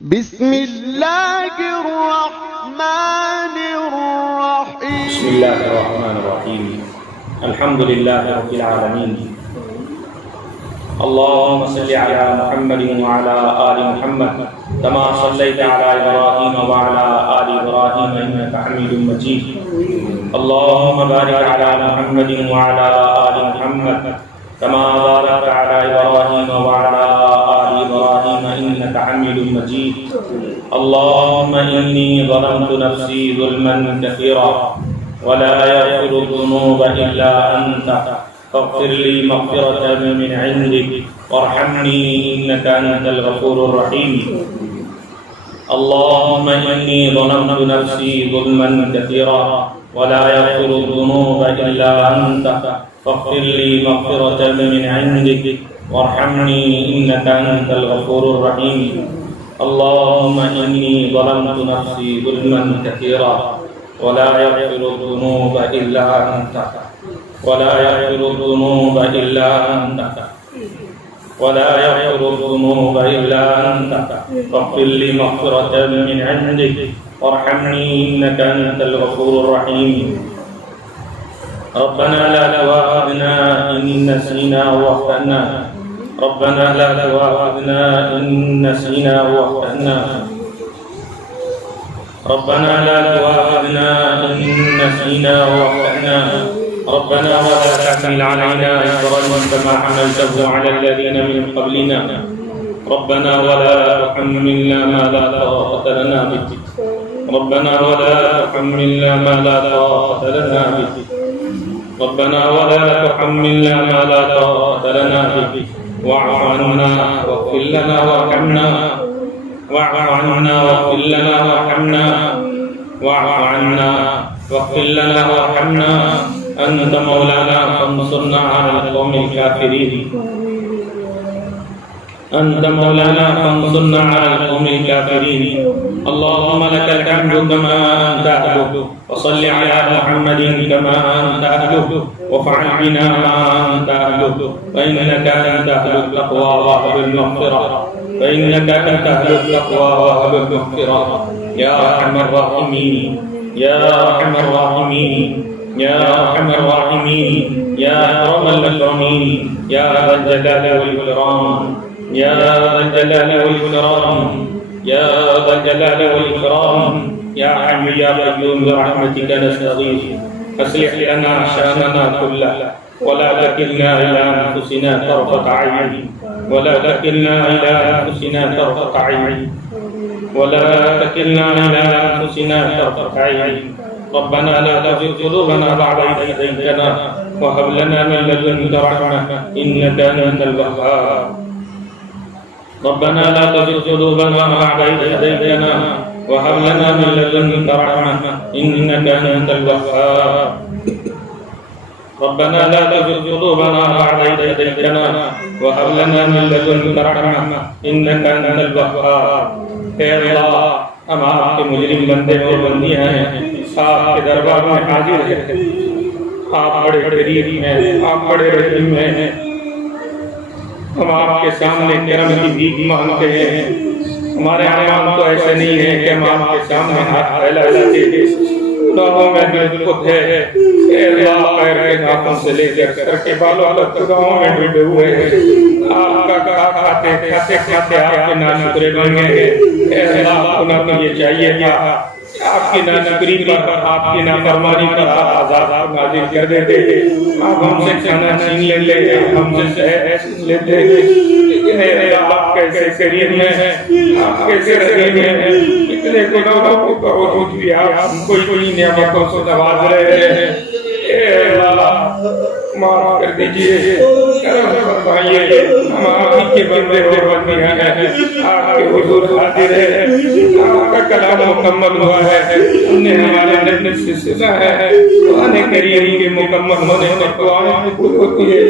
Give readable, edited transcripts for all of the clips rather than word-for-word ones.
بسم الله الرحمن الرحيم. بسم الله الرحمن الرحيم. الحمد لله رب العالمين. اللهم صل على محمد وعلى آل محمد كما صليت على إبراهيم وعلى آل إبراهيم إنك حميد مجيد. اللهم بارك على محمد وعلى آل محمد كما باركت على إبراهيم وعلى آل إبراهيم إنك حميد مجيد. اللهم إني ظلمت نفسي ظلما كثيرا ولا يغفر الذنوب إلا أنت فاغفر لي مغفرة من عندك وارحمني إنك أنت الغفور الرحيم. اللهم إني ظلمت نفسي ظلما كثيرا ولا يغفر الذنوب إلا أنت فاغفر لي مغفرة من عندك وارحمني إنك أنت الغفور الرحيم. اللهم إني ظلمت نفسي ظلما كثيرا ولا يغفر الذنوب إلا أنت ولا يغفر الذنوب إلا أنت ولا يغفر الذنوب إلا أنت فاغفر لي مغفرة من عندك وارحمني إنك أنت الغفور الرحيم. ربنا لا تؤاخذنا إن نسينا وأخطأنا. ربنا لا تؤاخذنا إن نسينا وأخطأنا. ربنا لا تؤاخذنا إن نسينا وأخطأنا. ربنا ولا تحمل علينا إصرا كما حملته على الذين من قبلنا. ربنا ولا تحملنا ما لا طاقة لنا به. ربنا ولا تحملنا ما لا طاقة لنا به. ربنا ولا تحملنا ما لا طاقة لنا به. واعف عنا واغفر لنا وارحمنا. واعف عنا واغفر لنا وارحمنا. واعف عنا واغفر لنا وارحمنا. أنت مولانا فانصرنا على القوم الكافرين. أنت مولانا فانصرنا على القوم الكافرين. اللهم لك الحمد كما أنت أهله وصل على محمد كما أنت أهله وافعل بنا ما أنت أهله فإنك أنت أهل التقوى وأهل المغفرة. فإنك أنت أهل التقوى وأهل المغفرة. يا أرحم الراحمين يا أرحم الراحمين يا أرحم الراحمين يا أكرم الأكرمين يا ذا الجلال والإكرام يا ذا الجلال والإكرام يا ذا الجلال والإكرام يا حي يا قيوم برحمتك نستغيث. أصلح لنا شأننا كله ولا تكلنا إلى أنفسنا طرفة عين. ولا تكلنا إلى أنفسنا طرفة عين. ولا تكلنا إلى أنفسنا طرفة عين. ربنا لا تزغ قلوبنا بعد إذ هديتنا وهب لنا من لدنك رحمة إنك أنت الوهاب. ربنا لا تزغ قلوبنا بعد إذ هديتنا وهب لنا من لدنك رحمة إنك أنت الوهاب. ربنا لا تزغ قلوبنا بعد إذ هديتنا وهب لنا من لدنك رحمة إنك أنت الوهاب. اے اللہ ہم آپ کے مجرم بندے اور بندیاں ہیں. آپ کے دربار میں حاضر ہیں. آپ بڑے قریب ہیں. آپ بڑے رحیم ہیں. ہم آپ کے سامنے کرم کی بھیک مانگتے ہیں. ہمارے اعمال تو ایسے نہیں ہیں کہ ہم آپ کے سامنے ہاتھ پھیلا لیتے ہیں. گناہوں میں خود ہے. اے اللہ پیر کے ناخن سے لے کر سر کے بالوں تک گناہوں میں ڈوبے ہوئے ہیں. آپ کا کھاتے کھاتے کھاتے آپ کے ناشکرے بن گئے ہیں. اے اللہ گناہ تو یہ چاہیے تھا آپ کی ناشکری پر آپ کی نافرمانی پر آپ عذاب نازل کر دیتے. آپ ہم سے کھانا چھین لیتے. ہم سے شہد چھین لیتے. لیکن اے اللہ آپ کیسے کریم ہیں. آپ کیسے رحیم ہیں. اتنے گناہوں کے باوجود بھی آپ ہم کو اتنی نعمتوں سے نواز رہے ہیں. اے اللہ معاف کر دیجئے. کرم فرمائیے. ہم آپ کے بندے اور بندیاں ہیں. آپ کے حضور حاضر ہیں. آپ کا کلام مکمل ہوا ہے. ہم نے ہمارے نبی سے سنا ہے. قرآن کریم کے مکمل ہونے پر قرآن قبول ہوتی ہے.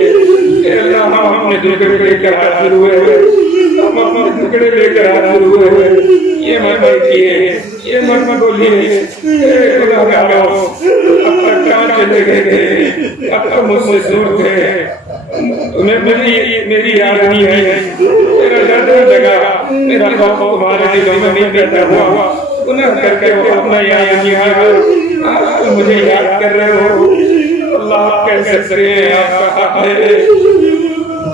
اے اللہ ہم اپنے ٹکڑے لے کر حاضر ہوئے ہیں. ہم اپنے ٹکڑے لے کر حاضر ہوئے ہیں. یہ مت کیے. یہ مت بولیے. اے گناہگاروں اب تک کہاں چلے گئے. اب تک مجھ سے دور تھے. تمہیں میری یاد نہیں ہے. تیرا ڈر لگا، میرا خوف تمہارے دلوں میں نہیں پیدا ہوا، گناہ کر کے وہ اپنا یاد کیا، آج تم مجھے یاد کر رہے ہو۔ اللہ کہہ سکتے ہیں آپ کا حق ہے،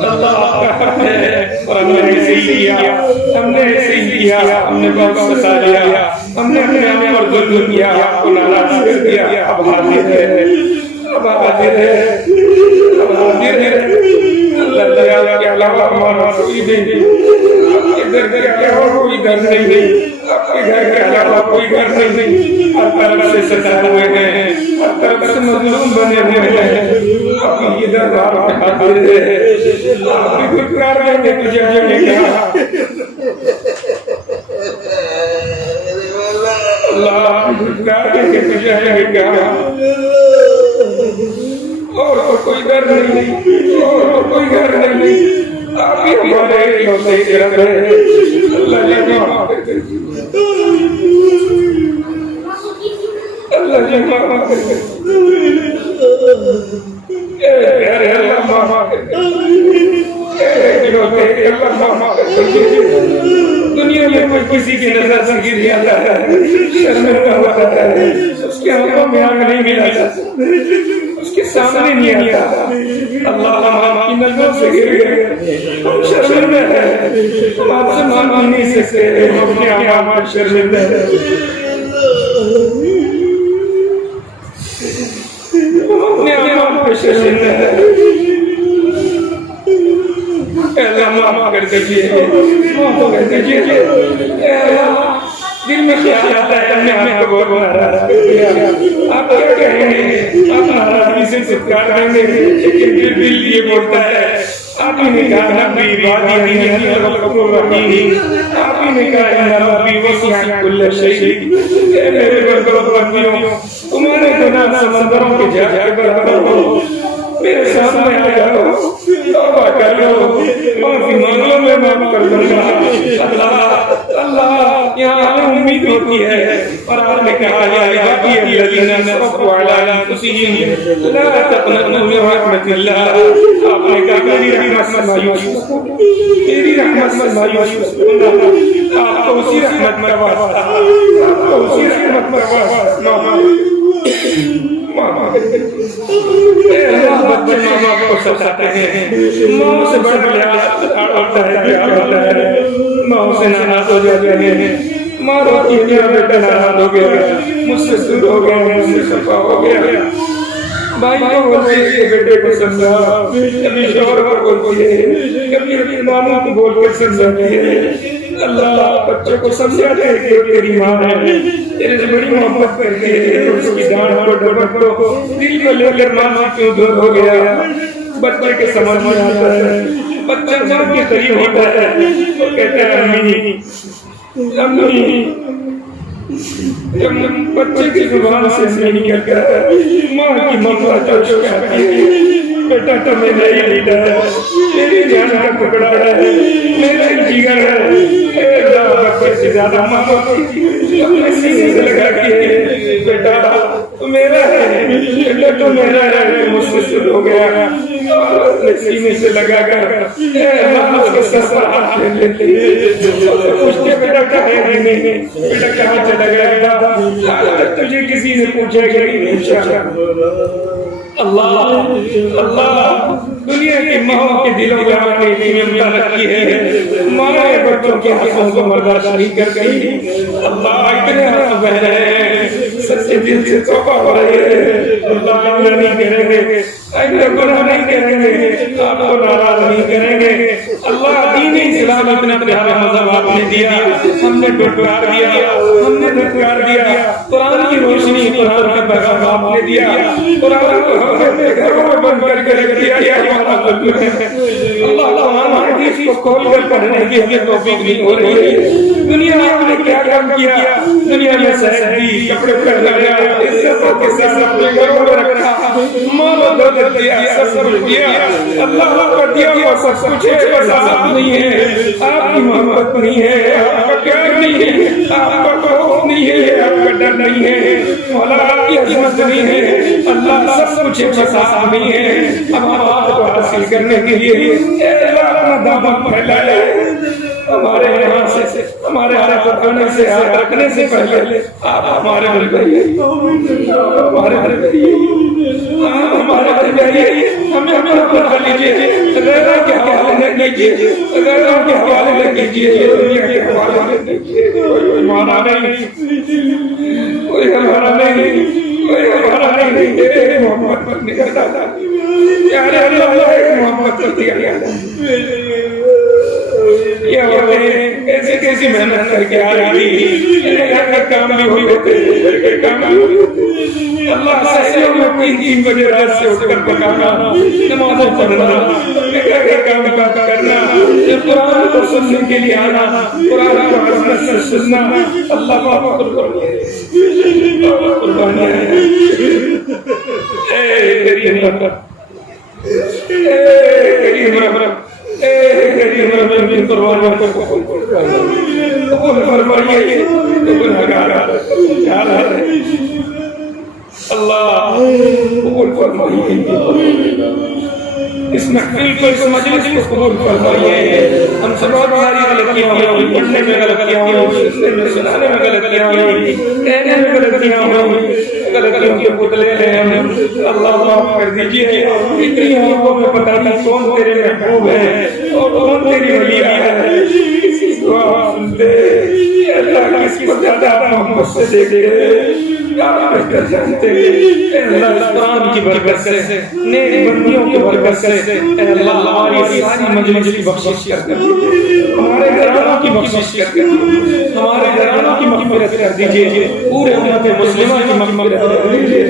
اللہ آپ کا حق ہے، اور ہم نے ایسے ہی کیا، ہم نے ایسے ہی کیا، ہم نے بہت فسا لیا، ہم نے اپنے آپ پر ظلم کیا، آپ کو ناراض کر دیا، اب حاضر ہے، اب حاضر ہے، اب حاضر ہے۔ اللہ تعالیٰ کے علاوہ ہمارا کوئی نہیں، آپ کے گھر کے علاوہ کوئی گھر نہیں، آپ کے گھر کے علاوہ کوئی گھر نہیں، ہر طرف سے ستائے ہوئے ہیں، ہر طرف سے مظلوم بنے ہوئے ہیں، آپ کی دربار میں حاضر ہے، آپ کی گھٹکار میں تجھے نے کہا، اللہ گھٹکار میں تجھے نے کہا، اور کوئی گھر نہیں، اور کوئی گھر نہیں، آپ ہی ہمارے لوٹے رب ہے۔ اللہ جی معاف کر دے، اللہ جی معاف کر دے، اے پیارے اللہ معاف کر دے، اے لوٹے اللہ معاف کر دے۔ دنیا میں کوئی کسی کی نظر سے گر جاتا ہے، شرمندہ ہوتا ہے، اس کے آنکھوں میں آنکھ نہیں ملا جاتا، اس کے سامنے نہیں آتا، اللہ ہم آپ کی نظر سے گر گئے، ہم شرمندہ ہیں، ہم آپ سے مانگ نہیں سکتے، ہم اپنے آپ پر شرمندہ ہیں، ہم اپنے آپ پر شرمندہ ہیں۔ اے اللہ معاف کر دیجیے، معاف کر دیجیے، اے اللہ دل میں خیال آتا ہے ہم نے آپ کو بہت ناراض کر دیا، آپ کیا کہیں گے، آپ ناراضگی سے ستکار دیں گے، لیکن پھر دل یہ بولتا ہے، آپ ہی نے کہا نبی عبادی انی الغفور الرحیم، آپ ہی نے کہا ان ربی وسع کل شیء، اے میرے بندوں تمہارے گناہ سمندروں کے جا کے برابر ہو، میرے سامنے آ جاؤ، توبہ کر لو، معافی مانگ لو، میں معاف کر دوں گا۔ اللہ اللہ یہاں ہمیں امید ہوتی ہے، اور آپ نے کہا یا عبادی الذین اسرفوا علی انفسہم لا تقنطوا من رحمت اللہ، آپ نے کہا میری رحمت سے مایوس مت ہو، میری رحمت سے مایوس مت ہو، آپ کو اسی رحمت کا واسطہ، آپ کو اسی رحمت کا واسطہ، اے اللہ بچے ماں باپ کو ستاتے ہیں، ماں سے بڑھ گیا ہوتا ہے، پیار ہوتا ہے، ماں سے ناراض ہو جاتے ہیں، ماں روتی ہے میرا بیٹا ناراض ہو گیا، مجھ سے دور ہو گیا، مجھ سے خفا ہو گیا، بھائی کو بولتے ہیں بیٹے کو سمجھا، کبھی شوہر کو بولتی ہے، کبھی اپنی ماموں کو بول کر سمجھاتی ہے۔ اللہ بچوں کو سمجھاتے ہیں کہ تیری ماں ہے، تیرے سے بڑی محبت کرتی ہے، اس کی ڈانٹ کو ڈپٹ کو دل کو لے کر ماں کیوں دور ہو گیا، بچے کے سمجھ میں آتا ہے، بچہ ماں کے قریب ہوتا ہے، وہ کہتا ہے امی امی، جب بچے کی زبان سے امی نکلتا ہے، ماں کی ممتا جوش آتی ہے، بیٹا تو میرا ہی لیڈر ہے، میری جان کا ٹکڑا ہے، میرا جگر ہے، اے اللہ بچے سے زیادہ ماں اپنے سینے سے لگا کے بیٹا تو میرا ہے، بیٹا تو میرا ہے، مجھ سے شروع ہو گیا، اپنے سینے سے لگا کر اے اللہ اس کے سر پر ہاتھ لے لیتے ہیں، پوچھتے بیٹا کہاں ہے نہیں، بیٹا کہاں چلا گیا، آج تک تجھے کسی نے پوچھا کہ نہیں پوچھا۔ اللہ اللہ دنیا کی ماں کے دلوں میں آپ نے اتنی ممتا رکھی ہے، ماں بچوں کے آنسوں کو برداشت نہیں کرتی، اللہ اتنے آنسو بہ رہے ہیں، سچے دل سے توبہ ہو رہی ہے، اللہ آئندہ نہیں کریں گے، آئندہ گناہ نہیں کریں گے، آپ کو ناراض نہیں کریں گے، اللہ دین اسلام اتنا پیارا مذہب آپ نے دیا، ہم نے ڈھٹکار دیا، ہم نے دھتکار دیا، قرآن کی روشنی قرآن کا پیغام آپ نے دیا، قرآن کو اپنے گھروں میں بند کر کے رکھ دیا، یہ ہمارا ظلم ہے، اللہ قرآن حدیث کو کھول کر پڑھنے کی ہمیں توفیق نہیں ہو رہی ہے، دنیا میں آپ نے کیا کام کیا، دنیا میں صحت دی، کپڑے پہنا دیا، عزتوں کے ساتھ اپنے گھروں میں رکھا، مال و دولت دیا، سب کچھ دیا، اللہ کا دیا ہوا سب کچھ ہے، بس آپ نہیں ہے، آپ کی محبت نہیں ہے، آپ کا پیار نہیں ہے، آپ کا خوف نہیں ہے، آپ کا ڈر نہیں ہے، مولا آپ کی عظمت نہیں ہے، اللہ سب کچھ ہے، بس آپ نہیں ہے، اب آپ کو حاصل کرنے کے لیے اے اللہ اپنا دامن پھیلایا ہے، ہمارے یہاں سے ہمارے ہاتھ اٹھانے سے ہاتھ رکھنے سے پہلے آپ ہمارے گھر پہ آئیے، ہمارے گھر پہ آئیے، ہمارے گھر پہ آئیے، ہمیں اپنا کر لیجیے، غیروں کے حوالے نہ کیجیے، غیروں کے حوالے نہ کیجیے، دنیا کے حوالے نہ کیجیے، کوئی ہمارا نہیں، کوئی ہمارا نہیں، کوئی ہمارا نہیں، اے محمد پر نکلتا تھا پیارے اللہ محمد پر دیا یہ عورتیں ایسی کیسی محنت کر کے آ رہی تھی، کام بھی ہوئی ہوتے، کام بھی ہوئی ہوتے، اللہ سہیوں میں 3 بجے رات سے اٹھ کر پکانا، نمازیں پڑھنا، کام کرنا، قرآن کو سننے کے لیے آنا، قرآن کو حسنت سے سننا، اللہ پاک قربانی ہے۔ اے کریم رب، اے کریم رب، اے کریم رب، ان قربانیوں کو قبول فرمائیے، گنہگار ہے اللہ قبول فرمائیے، اس محفل کو، اس مجلس کو قبول فرمائیے۔ ہم سب ساری غلطیاں ہوئی، پڑھنے میں غلطیاں ہوئی، سنانے میں غلطیاں ہوئی، کہنے میں غلطیاں ہوئی، غلطیوں کے بدلے ہیں ہم، اللہ معاف کر دیجیے۔ اتنی آنکھوں میں پتہ نہیں کون تیرے محبوب ہے اور کون تیری ولی ہے، کسی دعا سنتے اللہ کس کو زیادہ محبت سے دیکھتے جانتے، اے اللہ قرآن کی برکت سے، نیک بندیوں کی برکت سے، اے اللہ ہماری ساری مجلس کی بخشش کر دیجیے، ہمارے گھرانوں کی بخشش کر دیجیے، ہمارے گھرانوں کی مغفرت کر دیجیے، پورے امت مسلمہ کی مغفرت کر دیجیے۔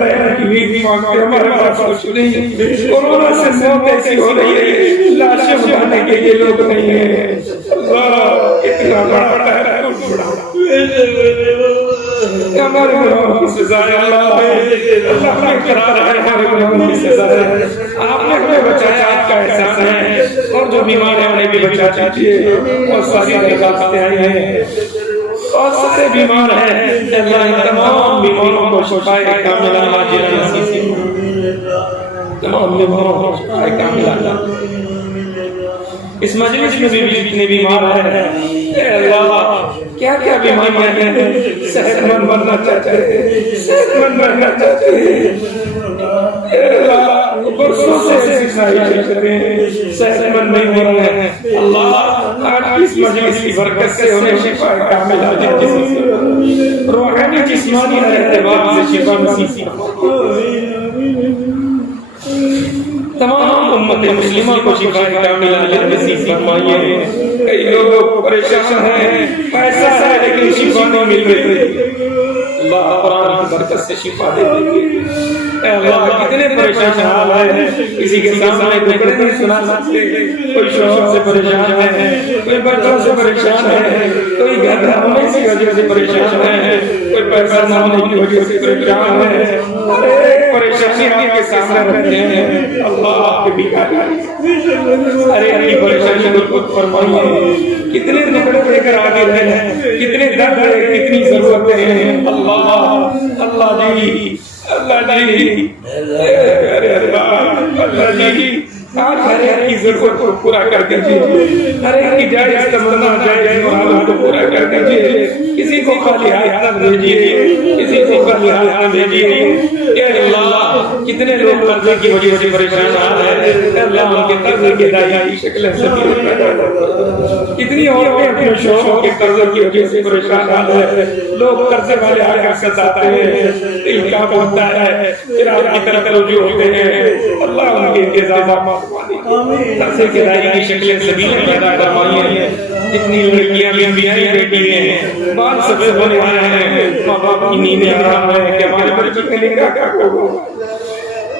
رحم کی بھی مانگتے ہمارے پاس کچھ نہیں، کورونا سے موت ایسی ہو رہی ہے، لاشیں اٹھانے کے لیے لوگ نہیں ہیں، اللہ اتنا بڑا ہے، ہمارے گناہوں کی سزا ہے، اللہ ہمیں قرار ہے، ہمارے گناہوں کی سزا ہے، آپ نے ہمیں بچایا، آپ کا احسان ہے، اور جو بیمار ہیں انہیں بھی بچا دیجیے، اور ساری درخواستیں آئی ہیں، اور سارے بیمار ہیں، اللہ ان تمام بیماروں کو شفائے کاملہ عاجلہ نصیب، تمام بیماروں کو شفائے کاملہ۔ اس مجلس میں بھی جتنے بیمار ہیں، اے اللہ کیا کیا بیماریاں ہیں، صحت مند بننا چاہتے ہیں، صحت مند بننا چاہتے ہیں، اے اللہ برسوں سے سکھائی کرتے ہیں، صحت مند نہیں ہو رہے ہیں، اللہ آج اس مجلس کی برکت سے انہیں شفا کاملہ عاجلہ، روحانی جسمانی اعتبار سے شفا نصیب، تمام امت مسلمہ کو شفا کاملہ نصیب فرمائیے۔ کئی لوگ پریشان ہیں، پیسہ ہے لیکن شفا نہیں مل رہی، اللہ قرآن کی برکت سے شفا دے دیجیے۔ اے اللہ کتنے پریشان حال ہیں، کسی کے سامنے دکڑے نہیں سنا سکتے، کوئی شوہر سے پریشان ہے، کوئی بچوں سے پریشان ہے، کوئی گھر نہ ہونے کی وجہ سے پریشان ہے، کوئی پیسہ نہ ہونے کی وجہ سے پریشان ہے، پریشانی آپ کے سامنے رکھتے ہیں، اللہ آپ کے بھیکاری، ارے اپنی پریشانی کو خود فرمائیے، کتنے ٹکڑے لے کر آگے ہیں، کتنے درد ہے، کتنی ضرورتیں ہیں، اللہ جی، اللہ جی، ارے اللہ جی، آج ہر ایک کی ضرورت کو پورا کر دیجیے، ہر ایک کی جائز تمنا جائز مراد کو پورا کر دیجیے، کسی کو خالی ہاتھ نہ بھیجیے، کسی کو خالی ہاتھ نہ بھیجیے، اے اللہ کتنے لوگ قرضے کی وجہ سے پریشان ہیں، اے اللہ ان کے قرضے کی ادائیگی کی شکلیں سبھی پیدا کر، کتنی عورتیں اپنے شوہر کے قرضے کی وجہ سے پریشان ہیں، لوگ قرضے والے آ کر ستاتے ہیں، دل کانپ اٹھتا ہے، پھر آپ کی طرف رجوع ہوتے ہیں، اللہ ان کے انتظامات قرضے کی ادائیگی کی شکلیں سبھی پیدا فرمائیے۔ اتنی لڑکیاں بیویاں بیٹی ہیں، بال سفید ہونے والے ہیں، ماں باپ کی نیندیں حرام ہے کہ ہمارے بچوں کے نکاح کیا ہوگا،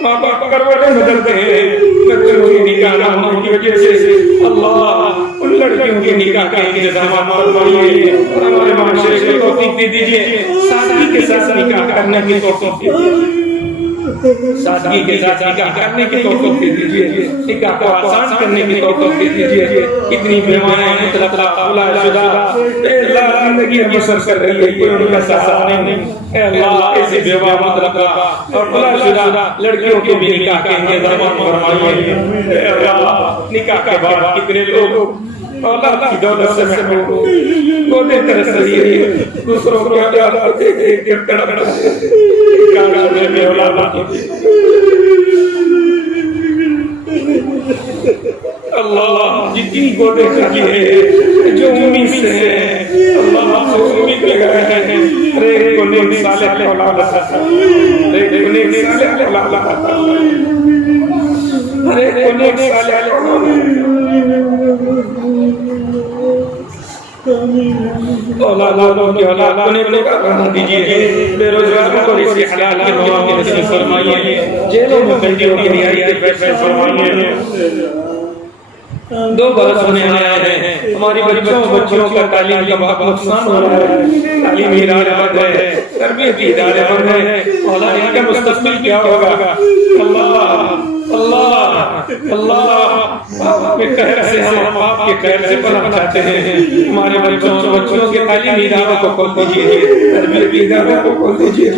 ماں باپ کروٹیں بدلتے ہیں بچوں کے نکاح نہ ہونے کی وجہ سے، اللہ ان لڑکیوں کے نکاح کے انتظامات فرمائیے اور ہمارے معاشرے کو توفیق دے دیجیے، سادگی کے ساتھ نکاح کرنے کی توفیق دیجیے، سادگی کے ساتھ نکاح کرنے کی توفیق دے دیجیے، نکاح کو آسان کرنے کی توفیق دے دیجیے۔ اتنی بیوائیں مطلقہ خلا شدہ اے اللہ زندگی بسر کر رہی ہے، کوئی ان کا سہارا نہیں، اے اللہ ایسی بیوہ مطلقہ اور خلا شدہ لڑکیوں کے بھی نکاح کے انتظامات فرمائیے۔ اے اللہ نکاح کے بعد کتنے لوگ اولاد کی دولت سے محروم گودے ترس رہی ہے دوسروں کو اولاد کو دیکھ دیکھ کر تڑپ رہا ہے کاش میں اولاد ہوتی اللہ جتنی گودے چکی ہے جو امید سے ہے اللہ سے امید لگائے ہیں ہر ایک کو نیک صالح اولاد عطا ہر ایک کو نیک صالح اولاد عطا ہر ایک کو نیک صالح اولاد اولادوں کی اولاد کو نیک بنا دیجیے بے روزگاروں کو رزق حلال کے مواقع نصیب فرمائیے جیلوں میں قیدیوں کی رہائی کے فیصلے فرمائیے 2 برس ہونے آئے ہیں ہماری بچوں کا تعلیم کا بہت نقصان ہو رہا ہے تعلیمی ادارے بند ہے تربیتی ادارے بند ہے اولاد ان کا مستقبل کیا ہوگا اللہ اللہ اللہ آپ کے قہر سے ہم آپ کے قہر سے پناہ چاہتے ہیں ہمارے بچوں کے تعلیمی اداروں کو کھول دیجیے تربیتی اداروں کو کھول دیجیے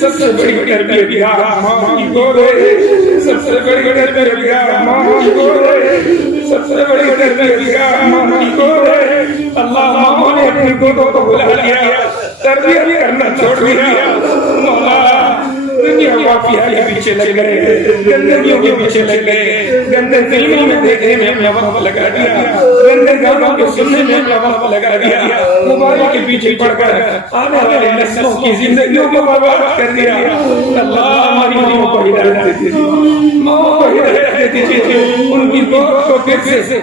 سب سے بڑی تربیت ماں کی گود ہے سب سے بڑی تربیت ماں کی گود ہے سب سے بڑی تربیت ماں کی گود ہے اللہ ماں نے اپنی گودوں کو بلا لیا تربیت کرنا چھوڑ دیا مولا دنیا وافیہ کے پیچھے لگ گئے گندگیوں کے پیچھے لگ گئے گندے فلموں میں دیکھنے میں اپنا وقت لگا دیا گندے گانوں کے سننے میں اپنا وقت لگا دیا موبائل کے پیچھے پڑ کر آنے والے نسلوں کی زندگیوں کو برباد کر دیا اللہ ہماری ماں کو ہدایت دے دیجیے ماں کو ہدایت دے دیجیے ان کی گود کو پھر سے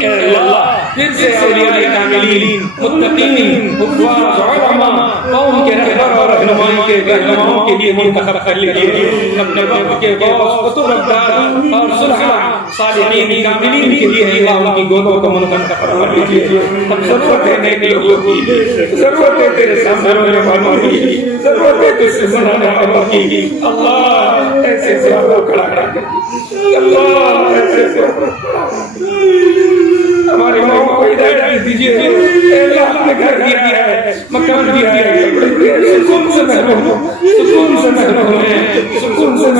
اے اللہ پھر سے اولیاء کاملین متقین حفاظ علماء قوم کے رہبر اور رہنماؤں کے لیے منتخب کر لیجیے اپنے وقت کے غوث قطب الدار اور صلحاء صالحین کاملین کے لیے اللہ کی گودوں کو منتخب کر لیجیے ہم ضرورت ہے نیک لوگوں کی ضرورت ہے تیرے سامنے رونے والوں کی ضرورت ہے تجھ سے سنانے والوں کی اللہ ایسے سے آپ کو کھڑا کر اللہ ایسے سے ہمارے ماں کو ہدایت دیجیے اللہ نے گھر دیا ہے مکان دیا ہے سکون سے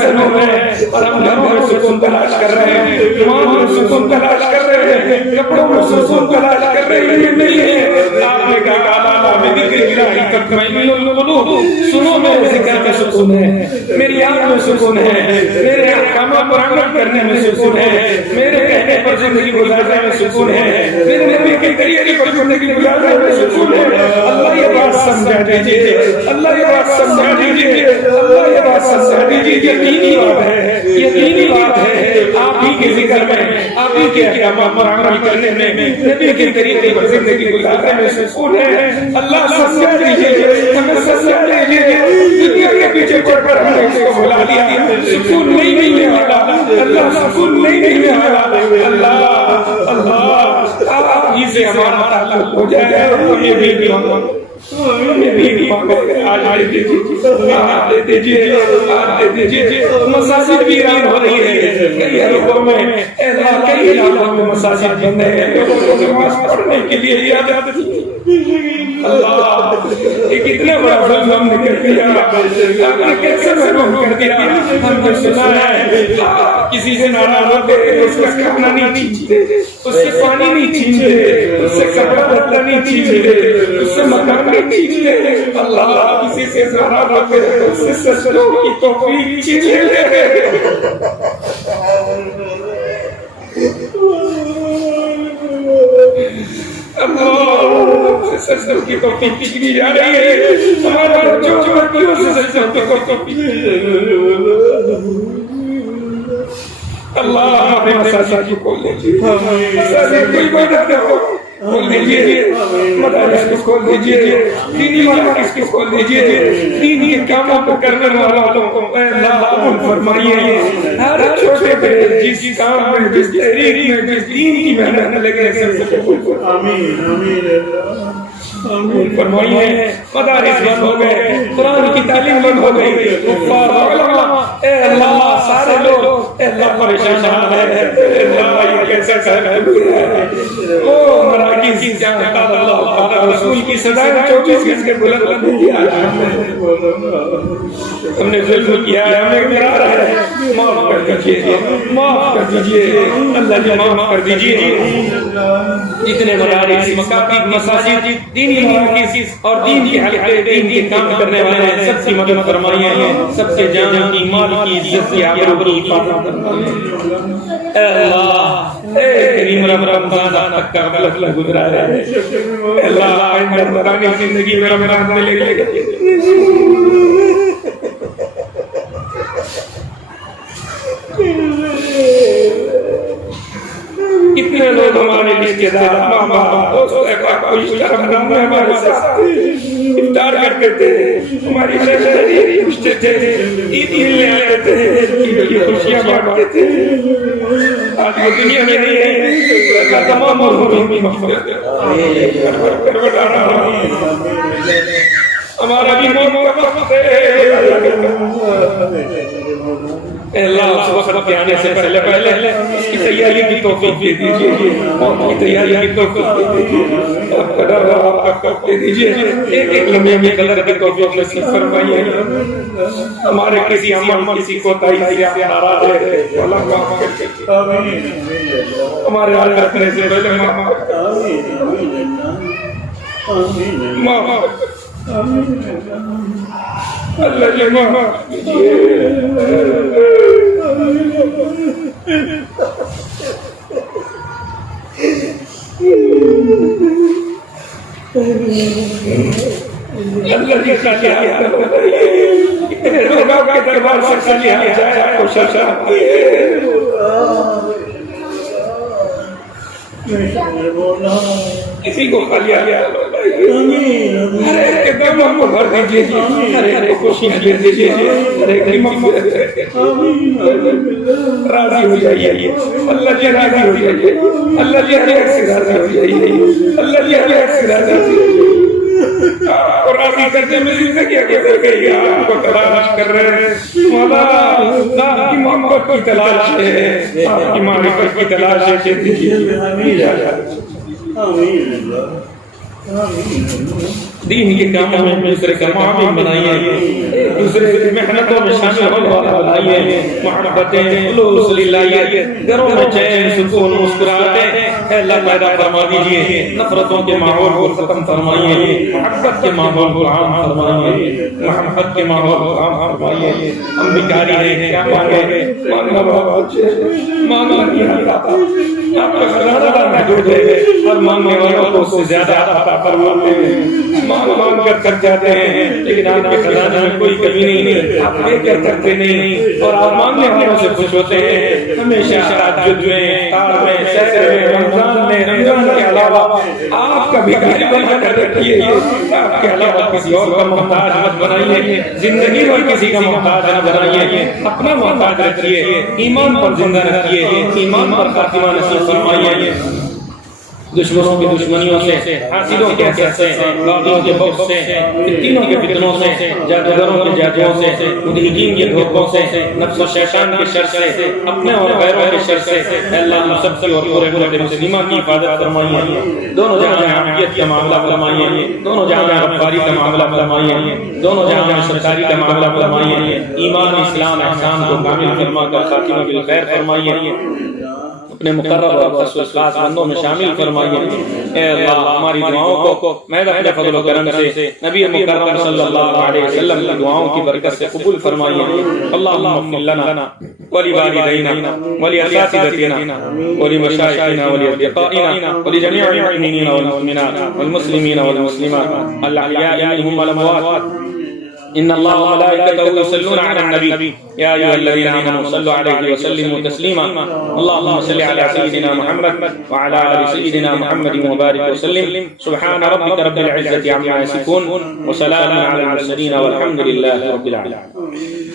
محروم ہیں اور ہم گھروں میں سکون تلاش کر رہے ہیں ماں میں سکون تلاش کر رہے ہیں کپڑوں میں سکون تلاش کر رہے ہیں نہیں ہے آپ نے کہا لالا میں ذکر الہی تطمئن القلوب سنو میرے ذکر میں سکون ہے میری یاد میں سکون ہے میرے احکامات پر عمل کرنے میں سکون ہے میرے کہنے پر زندگی گزارنے میں سکون ہے میرے نبی کے طریقے پر زندگی گزارنے میں سکون ہے اللہ یہ بات سمجھا دیجیے اللہ یہ بات سمجھا دیجیے اللہ یہ بات سمجھا دیجیے یقینی بات ہے یقینی بات ہے آپ ہی کے ذکر میں آپ ہی کے احکامات پر عمل کرنے میں نبی کے طریقے پر زندگی گزارنے میں سکون ہے اللہ سمجھا دیجیے ہمیں سمجھا دیجیے دنیا کے پیچھے پڑ کر ہم نے اس کو بلا لیا سکون نہیں ملنے والا اللہ سکون نہیں ملنے والا اللہ اللہ آپ ہی سے ہمارا تعلق ہو جائے یہ بھی مساجد ویران ہو رہی ہے کئی علاقوں میں مساجد بند ہے لوگوں کو نماز پڑھنے کے لیے اجازت نہیں اللہ یہ کتنا بڑا ظلم ہم نے کر دیا آپ نے کیسے محروم کر دیا ہم نے سنا ہے کسی سے ناراض ہوتے اس کا کھانا نہیں چھینتے اس سے پانی نہیں چھینتے اس سے کپڑا لتا نہیں چھینتے اس سے مکان نہیں چھینتے اللہ کسی سے ناراض ہوتے اس سے سجدوں کی توفیق چھین لیتے اللہ سجدوں کی توفیق چھینی جا رہی ہے ہمارے بچوں سے سجدوں کی توفیق اللہ ہمارے مساجد کو کھول دیجیے مساجد کو عبادت کرو کھول دیجیے مدارس کو کھول دیجیے دینی مدارس کو کھول دیجیے دینی کے کاموں کو کرنے والوں کو اللہ قبول فرمائیے ہر چھوٹے بڑے جس کام میں جس تحریک میں جس دین کی محنت لگے سب سے قبول فرمائیے آمین آمین فرمائیے مدارس بند ہو گئے، قرآن کی تعلیم بند ہو گئی، کفار علماء اے اللہ سارے لوگ اے اللہ پریشان ہے، اے اللہ یہ کیسا کر او مراکز جہاں قال اللہ تعالی رسول کی صدا 24 گز کے بلند نہیں کیا، ہم نے ظلم کیا ہے، ہمیں گرا رہا ہے، معاف کر دیجئے، معاف کر دیجئے اللہ جی، معاف کر دیجئے۔ جتنے مدارس، مکاتب، مساجد، دینی مراکز اور دین کے حلقے، دین کے کام کرنے والے ہیں، سب کی مدد فرمائیے، سب کے جان کی، مال کی، عزت کی، آبرو کی حفاظت فرمائیے۔ اے اللہ اے کریم رمضان تک کا غفلت گزرا ہے، اے اللہ آئندہ رمضانی زندگی میں رمضان میں لے لے کتنے لوگ ہمارے رشتے دار، ماں باپ، دوست احباب رمضان میں ہمارے ساتھ افطار کرتے تھے، ہماری رشتے تھے، عید ملنے آتے تھے، عید کی خوشیاں بانٹتے تھے، آج وہ دنیا میں نہیں ہے، اللہ تمام مرحومین کی مغفرت ہمارا بھی موت کا وقت ہے، اے اللہ اس وقت کے آنے سے پہلے اس کی تیاری کی توفیق دے دیجئے، موت کی تیاری کی توفیق دے دیجئے، آپ کا ڈر آپ کا خوف دے دیجئے، ایک لمحے میں قدر کی توفیق نصیب فرمائیے، ہمارے کسی عمل کسی کوتاہی سے آپ ناراض ہے اللہ معاف کر دیجئے، ہمارے حال کرنے سے پہلے معاف اللہ جی معاف کیجئے۔ اللہ جی خالی حال اتنے لوگ آپ کے دربار سے خالی حال جائے آپ کو شرشار کسی کو خالی حال ہر ایک کے دموں کو بھر دیجئے، ہر ایک کو خوشیاں دے دیجئے، ہر ایک کی مغفرت راضی ہو جائیے، اللہ جی راضی ہو جائیے، اللہ جی ہر ایک سے راضی ہو جائیے، اللہ جی ہر ایک سے راضی ہو جائیے، آپ کو راضی کرنے میں زندگی گزر گئی، آپ کو تلاش کر رہے ہیں مولا، آپ کی محبت کی تلاش ہے، آپ کی معرفت کی تلاش ہے، دین کے کاموں میں دوسرے کا معاون بنائیے، دوسرے کی محنتوں میں شامل ہونے والا بنائیے، محبتیں خلوص للہ، گھروں میں چین سکون مسکراہٹیں اے اللہ پیدا فرما دیجئے، نفرتوں کے ماحول کو ختم فرمائیے، محبت کے ماحول کو عام فرمائیے، محبت کے ماحول کو عام فرمائیے۔ ہم بھکاری ہیں، کیا مانگیں گے؟ مانگنا بہت ہے، مانگنا نہیں آتا، آپ کا خزانہ محدود ہے اور مانگنے والوں کو اس سے زیادہ عطا فرماتے ہیں، مانگ کر کر جاتے ہیں لیکن آپ کے خزانے میں کوئی کمی نہیں، آپ لے کر کرتے نہیں اور آپ مانگنے والوں سے خوش ہوتے ہیں۔ ہمیشہ تہجد میں، افطار میں، سحر میں، رمضان میں، رمضان کے علاوہ آپ کا بھکاری بنا کر رکھیے، آپ کے علاوہ کسی اور کا محتاج مت بنائیے، زندگی میں کسی کا محتاج نہ بنائیے، اپنا محتاج رکھیے، ایمان پر زندہ رکھیے، ایمان پر خاتمہ نصیب فرمائیے۔ دشمنوں کی دشمنیوں سے، حاسدوں کے حسد سے، باغیوں کے بغض سے، فتنوں کے فتنوں سے، جادوگروں کے جادوؤں سے، مدہجین کے دھوکوں سے، نفس و شیطان کے شر سے، اپنے اور غیروں کے شر سے اے اللہ ہم سب کی اور پورے ملت مسلمہ کی حفاظت فرمائیے، دونوں جہاں میں عافیت کا معاملہ فرمائیے، دونوں جہاں میں غفاری کا معاملہ فرمائیے، دونوں جہاں میں ستاری کا معاملہ فرمائیے، ایمان اسلام احسان کو کامل فرما کر خاتمہ بالخیر فرمائیے، اپنے مقرر اور خاص بندوں میں شامل فرمائیے۔ اے اللہ ہماری دعاؤں کو محض اپنے فضل و کرم سے نبی مکرم صلی اللہ علیہ وسلم کی دعاؤں کی برکت سے قبول فرمائیے۔ اللہم اغفر لنا ولوالدینا ولاساتذتنا ولمشائخنا ولاصدقائنا ولجميع المؤمنین والمؤمنات والمسلمین والمسلمات الاحیاء منهم والاموات ان الله وملائكته يصلون على النبي يا ايها الذين امنوا صلوا عليه وسلموا تسليما اللهم صل على سيدنا محمد وعلى ال سيدنا محمد وبارك وسلم سبحان ربك رب العزة عما يصفون وسلام على المرسلين والحمد لله رب العالمين۔